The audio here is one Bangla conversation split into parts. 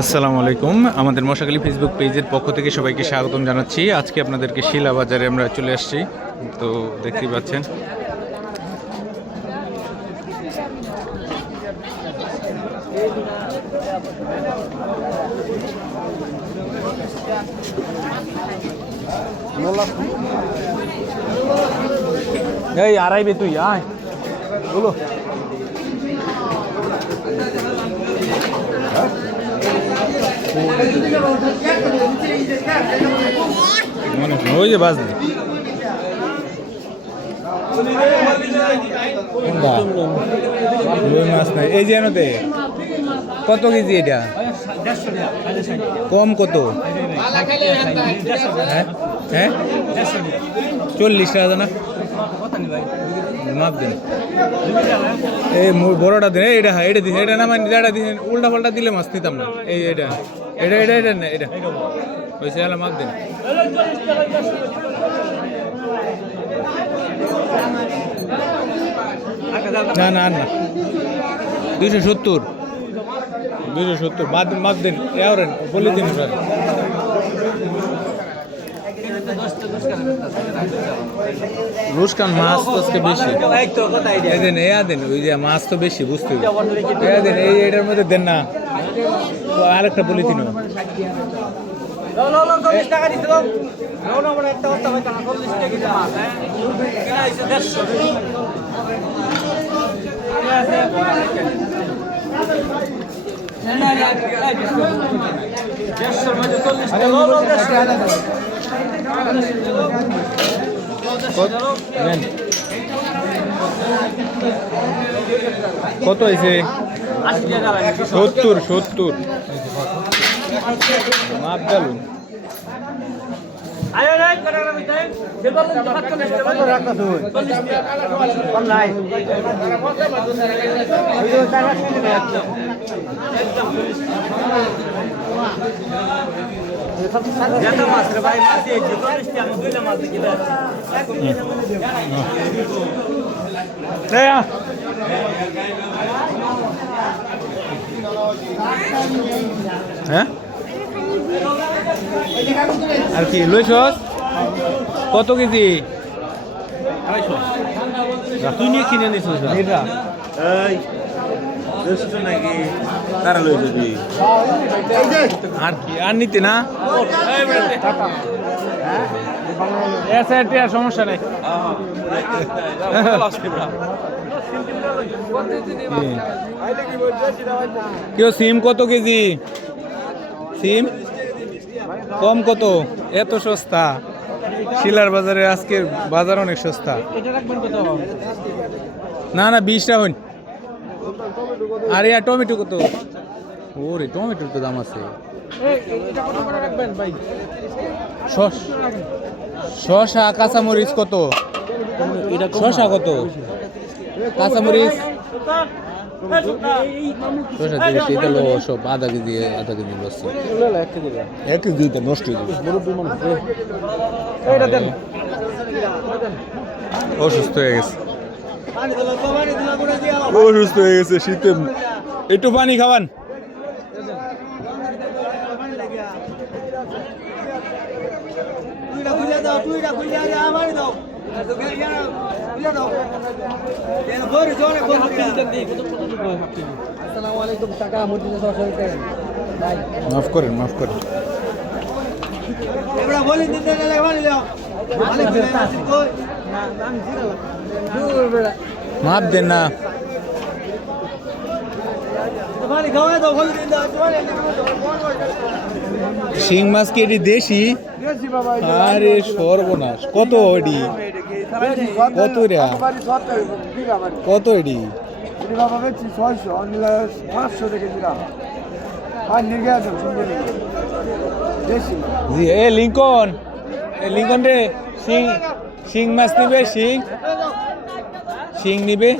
আসসালামু আলাইকুম। আমাদের মশাখালী ফেসবুক পেজের পক্ষ থেকে সবাইকে স্বাগতম জানাচ্ছি। আজকে আপনাদেরকে শিলা বাজারে আমরা চলে আসছি, তো দেখতেই পাচ্ছেন। এই আড়াইবে তুই আয় বলো। ওই যে বাজলি মাছ নাই এই যে এনতে কত কেজি এটা কম কত হ্যাঁ 40 টাকা না মাপ দেন এই বড়টা দিন এটা এটা দিন এটা না মানে যেটা দিন উল্টা পাল্টা দিলে মাছ নিতাম না এই এটা এটা এটা এটা না এটা ওই সেলা মাপ দেন না না না 270 মাপ দেন এওরেন বলে দিন স্যার রুশকান মাছ তো আজকে বেশি দেন দেন ওই যে মাছ তো বেশি বুঝতে দেন এই এটার মধ্যে দেন না আরেকটা বলে দিন কত হয়েছে 70 মাপ গেলুন হ্যাঁ আর কি লইছস কত কেজি তুই নিয়ে কিনে নিছিস আর কি আর নিতে না সমস্যা নেই কেউ সিম কত কেজি সিম কম কত এত সস্তা শিলার বাজারে আজকে বাজার অনেক সস্তা না না 20 টাকা হইন আর ইয়া টমেটো কত ওরে টমেটোর তো দাম আছে শসা কাঁচামরিচ কত শসা কত কাঁচামরিচ শসা দিয়েছি এটা লো সব আধা কেজি বসছে 1 কেজি নষ্ট হয়ে যাবে অসুস্থ হয়ে গেছে শীতে একটু পানি খাওয়ান মাফ করেন মাপ দেন না শিং মাছ কি এটি দেশি আরে সর্বনাশ কত এটি কত রে কত এটি জি এ লিঙ্কন রে শিং মাছ নিবে শিং নিবে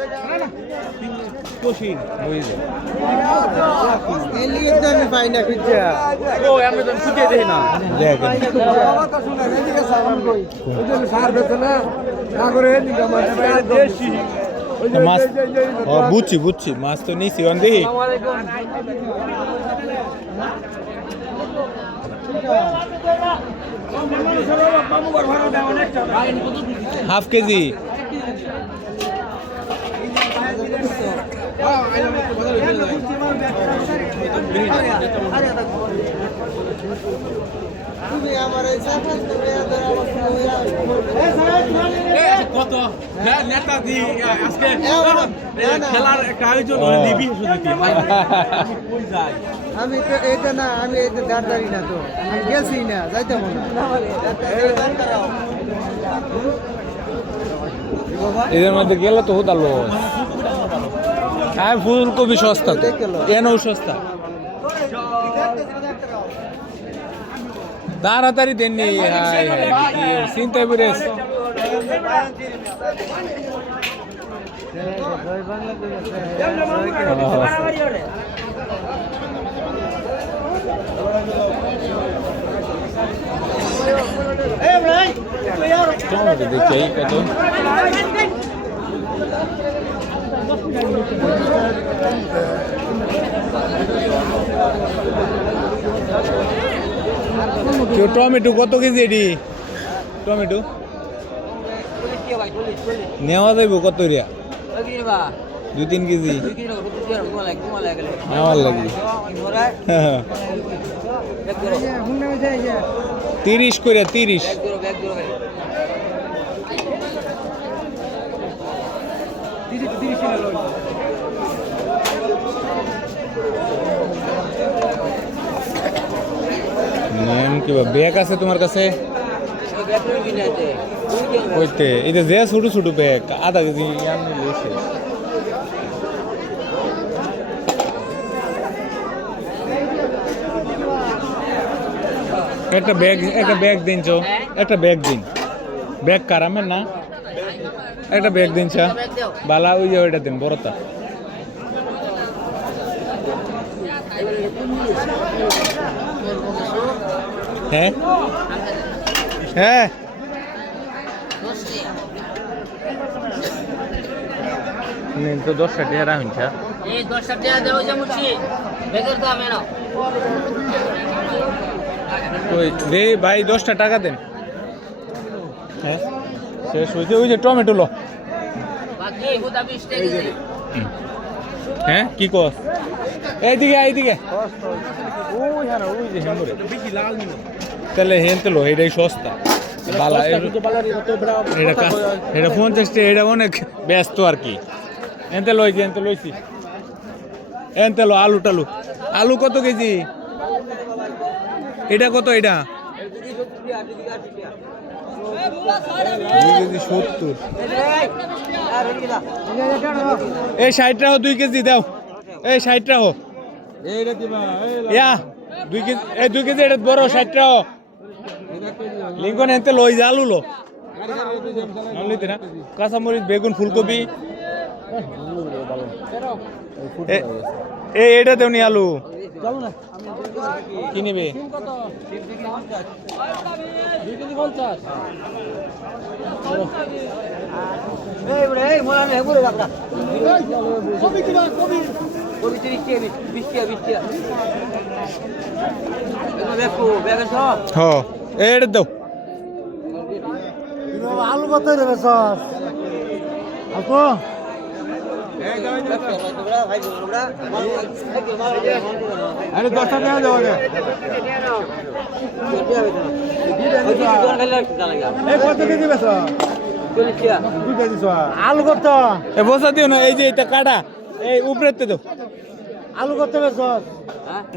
মাছ ও বুঝছি বুঝছি মাছ তো নিছি অন দেখি হাফ কেজি কত নেতা দি আজকে খেলার একটা আয়োজন দিবি আমি তো এটা না আমি এটা দাঁড়াই না তো আমি গেছি না যাইতে না এদের মধ্যে গেলে তো হতাল হ্যাঁ ফুলকপি সস্তা তো এনেও সস্তা তাড়াতাড়ি দেননি চিন্তায় পড়ে দেখি কত টমেটো কত কেজি এটি টমেটো নেওয়া যাইব কত রিয়া 2-3 কেজি আমার লাগে 30 করে 30 কি ব্যাগ আছে তোমার কাছে কইতে এটা যে ছোট ছোট ব্যাগ আধা কেজি একটা ব্যাগ দিন চো একটা ব্যাগ দিন ব্যাগ কারামের না একটা ব্যাগ দিন চা বালা ওই ওইটা দিন বড়টা হ্যাঁ হ্যাঁ তো 10 টাকা রাখুন এই 10 টাকা দেব যামুছি বেগের দাম এনো ওই দে ভাই 10 টাকা দেন হ্যাঁ শেষ হইছে ওই যে টমেটো লো বাকি গোটা 20 টাকা হ্যাঁ কি কস এইদিকে ওই হ্যাঁ ওই যে হেমরে বেশি লাল নিন তাহলে হেনতে লো এটাই সস্তা বালা এটা 50 টাকা এটা অনেক ব্যস্ত আর কি এনতে লইছি এনতে লো আলু কত কেজি এটা কত এটা 2 কেজি 70 এই 60 টাকা 2 কেজি দাও এই 60 টাকা এইটা দিবা ইয়া 2 কেজি এই 2 কেজি এটা বড় 60 টাকা লিঙ্কন এনতে লই যা আলু লো নামলিতে না কাঁচামরিচ বেগুন ফুলকপি এই এটা দেওনি আলু কি নিবে এটা দাও আলু কত দেবে সস আপু আরে 10 টাকা দেওয়া যায় কত কেজি বেশ 2 কেজি আলু কত এ বসা দিও না এই যে এটা কাটা এই উপরেতে দাও আলু কত বেশ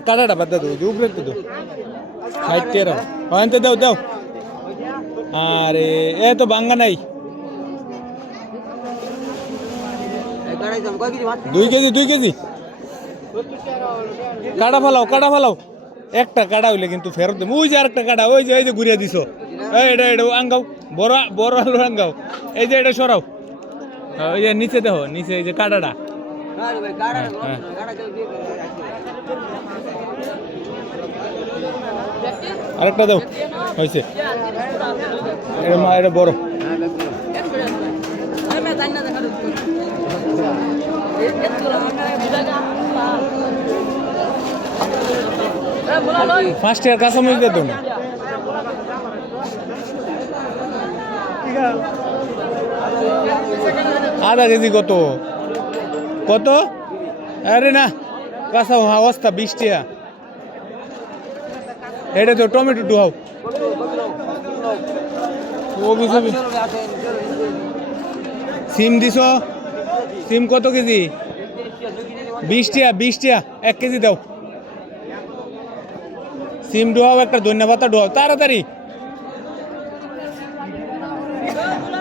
কাটাটা বাদ দাও যে উপরেতে দাও 60 টাকা হয়তো দাও আরে এ তো ভাঙ্গা নাই 2 কেজি কাটা ফালাও একটা কাটা হইলে কিন্তু ফেরত দেব ওই যে আরেকটা কাটা ওই যে ঘুরিয়ে দিছো এটা আঙ্গাও বড় আলু আঙ্গাও এই যে এটা সরাও ওই যে নিচে দেখো নিচে এই যে কাটাটা আরেকটা দাও হয়েছে এটা বড় ফার্স্ট ইয়ার কাঁচামরিচ দিত না আধা কেজি কত কত আরে না কাঁচা অবস্থা 20 টাকা এটা তো টমেটো ডুহাও ও বুঝবি সিম দিছ সিম কত কেজি 20 টাকা 1 কেজি দাও সিম ডুহাও একটা ধন্যবাদ ডুহাও তাড়াতাড়ি